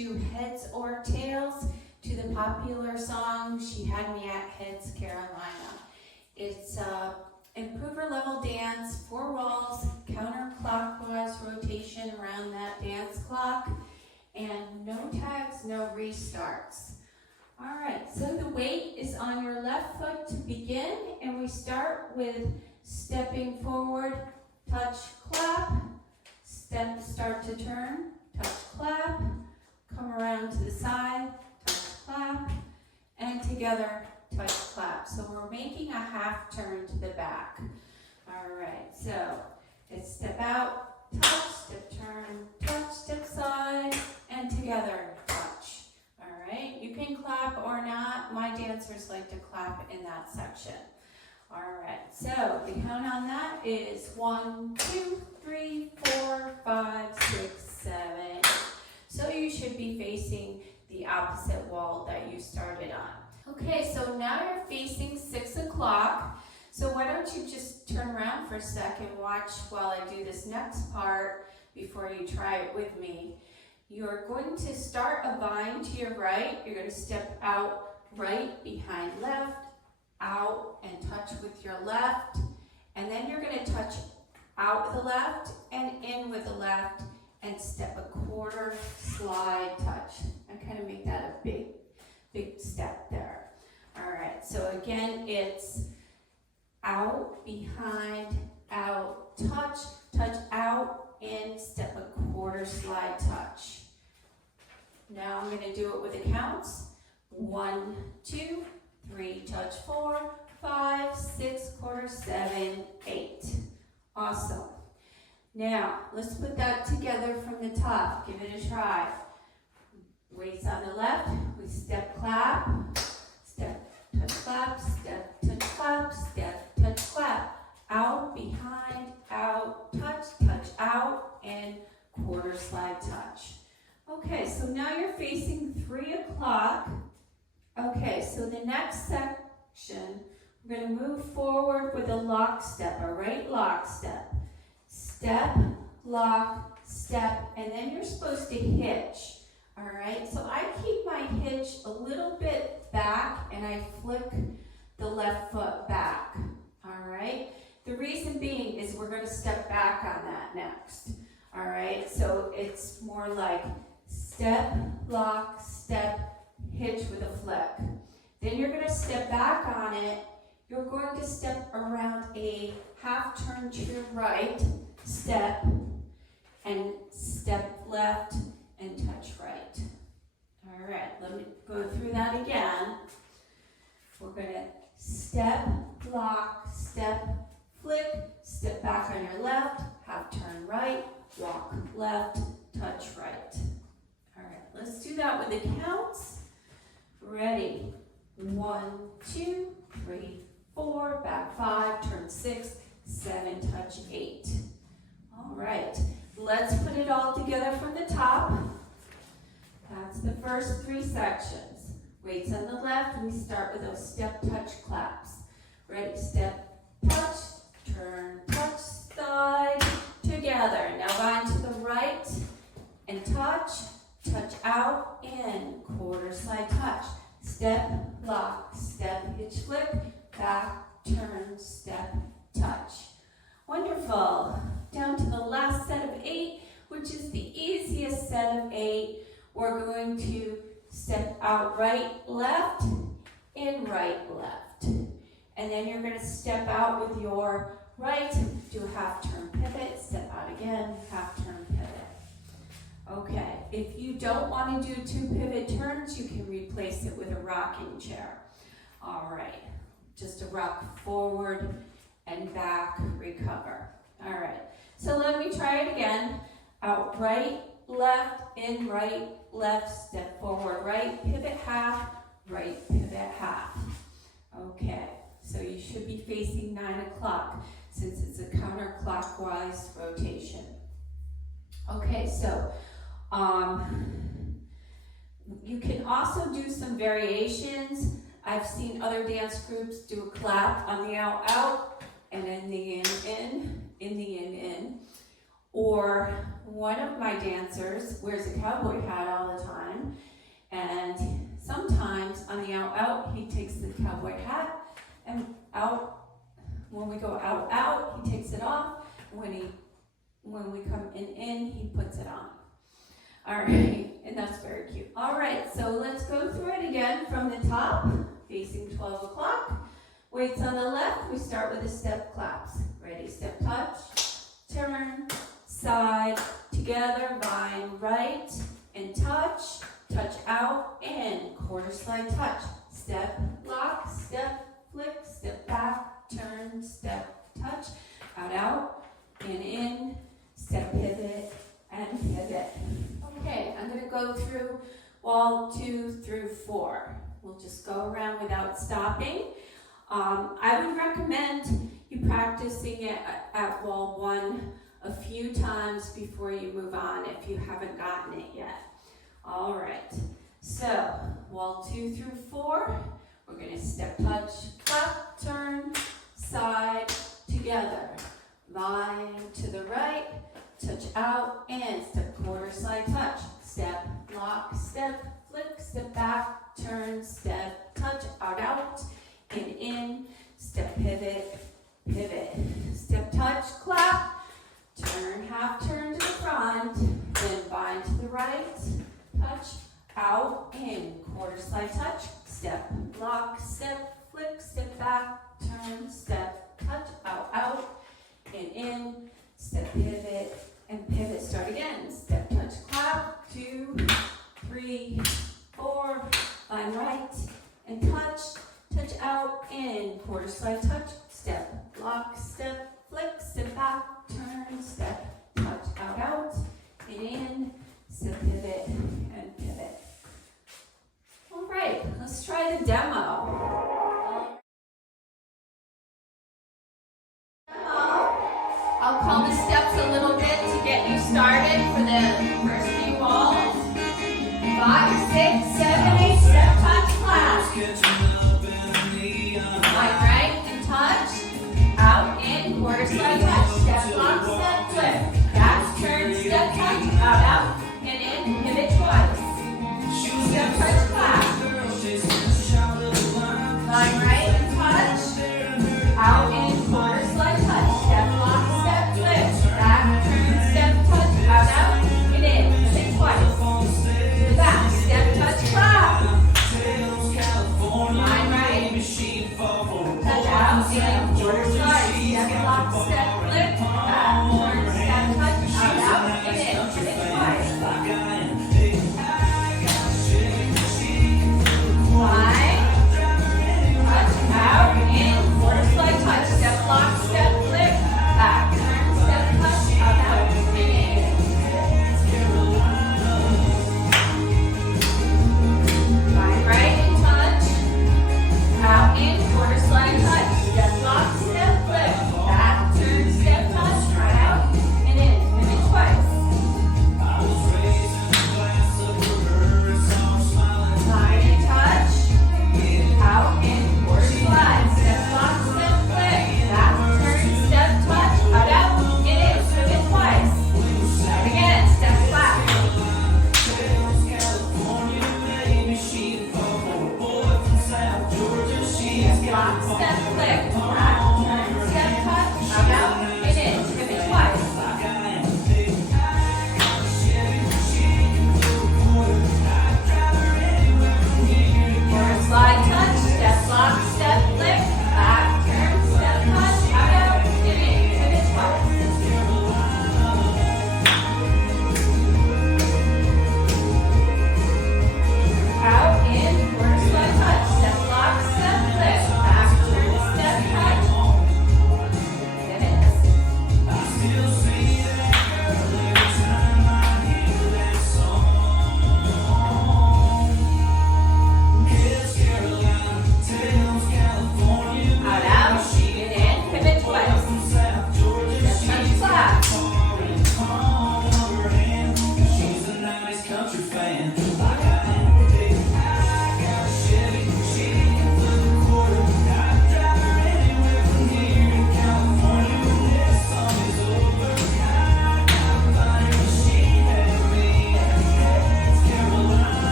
to Heads or Tails, to the popular song She Had Me at Heads, Carolina. It's improver level dance, 4 walls, counterclockwise rotation around that dance clock, and no tags, no restarts. All right, so the weight is on your left foot to begin, and we start with stepping forward, touch, clap, step, start to turn, touch, clap, come around to the side, touch, clap, and together, touch, clap. So we're making a half turn to the back. All right, so it's step out, touch, step, turn, touch, step side, and together, touch. All right, you can clap or not. My dancers like to clap in that section. All right, so the count on that is 1, 2, 3, 4, 5, 6, 7. So you should be facing the opposite wall that you started on. Okay, so now you're facing 6 o'clock. So why don't you just turn around for a second, watch while I do this next part before you try it with me. You're going to start a bind to your right. You're going to step out right behind left, out and touch with your left. And then you're going to touch out with the left and in with the left and step a quarter slide touch. And kind of make that a big step there. All right, so again, it's out, behind, out, touch, touch, out, in, step a quarter slide touch. Now I'm going to do it with the counts. 1, 2, 3, touch, 4, 5, 6, quarter, 7, 8. Awesome. Now, let's put that together from the top. Give it a try. Weights on the left, we step, clap, step, touch, clap, step, touch, clap, step, touch, clap. Out, behind, out, touch, touch, out, and quarter slide touch. Okay, so now you're facing 3 o'clock. Okay, so the next section, we're going to move forward with a lock step, a right lock step. Step, lock, step, and then you're supposed to hitch. All right, so I keep my hitch a little bit back and I flick the left foot back. All right, the reason being is we're going to step back on that next. All right, so it's more like step, lock, step, hitch with a flick. Then you're going to step back on it. You're going to step around a half turn to your right, step, and step left, and touch right. All right, let me go through that again. We're going to step, lock, step, flick, step back on your left, half turn right, walk left, touch right. All right, let's do that with the counts. Ready? 1, 2, 3, 4, back 5, turn 6, 7, touch 8. All right, let's put it all together from the top. That's the first 3 sections. Weights on the left, we start with those step, touch, claps. Ready, step, touch, turn, touch, slide, together. Now bind to the right and touch, touch out, in, quarter slide touch. Step, lock, step, hitch, flick, back, turn, step, touch. Wonderful. Down to the last set of 8, which is the easiest set of 8. We're going to step out right, left, in, right, left. And then you're going to step out with your right, do a half turn pivot, step out again, half turn pivot. Okay, if you don't want to do 2 pivot turns, you can replace it with a rocking chair. All right, just a rock forward and back, recover. All right, so let me try it again. Out right, left, in, right, left, step forward, right, pivot half, right, pivot half. Okay, so you should be facing 9 o'clock since it's a counterclockwise rotation. Okay, so you can also do some variations. I've seen other dance groups do a clap on the out, out, and in the in, in the in, in. Or one of my dancers wears a cowboy hat all the time, and sometimes on the out, he takes the cowboy hat, and when we go out, he takes it off. When we come in, he puts it on. All right, and that's very cute. All right, so let's go through it again from the top, facing 12 o'clock. Weights on the left, we start with the step claps. Ready, step touch, turn, side, together, vine, right, and touch out, and quarter slide touch. Step, lock, step, flick, step back, turn, step, touch, out, and in, step pivot, and pivot. Okay, I'm going to go through wall 2 through 4. We'll just go around without stopping. I would recommend you practicing it at wall 1 a few times before you move on if you haven't gotten it yet. All right, so wall 2 through 4, we're going to step, touch, clap, turn, side, together. Vine to the right, touch out, and step quarter slide touch. Step, lock, step, flick, step back, turn, step, touch, out, and in, step pivot, pivot. Step touch, clap, turn, half turn to the front, then vine to the right, touch, out, in, quarter slide touch, step, lock, step, flick, step back, turn, step, touch, out, and in, step pivot, and pivot. Start again. Step, touch, clap, 2, 3, 4, vine right, and touch out, in, quarter slide touch, step, lock, step, flick, step back, turn, step, touch, out, and in, step pivot, and pivot. All right, let's try the demo. I'll call the steps a little bit to get you started for the first few walls. 5, 6, 7, 8, step, touch, clap. Line right and touch. Out, in, quarter slide touch. Step, lock, step, flip. Back, turn, step, touch. Out, and in, pivot twice. Step, touch, clap. Line right and touch. Out, in, quarter slide touch. Step, lock, step, flip. Back, turn, step, touch. Out, and in, pivot twice. To the back, step, touch, clap. Line right. Touch out, in, quarter slide. Step, lock, step, flip.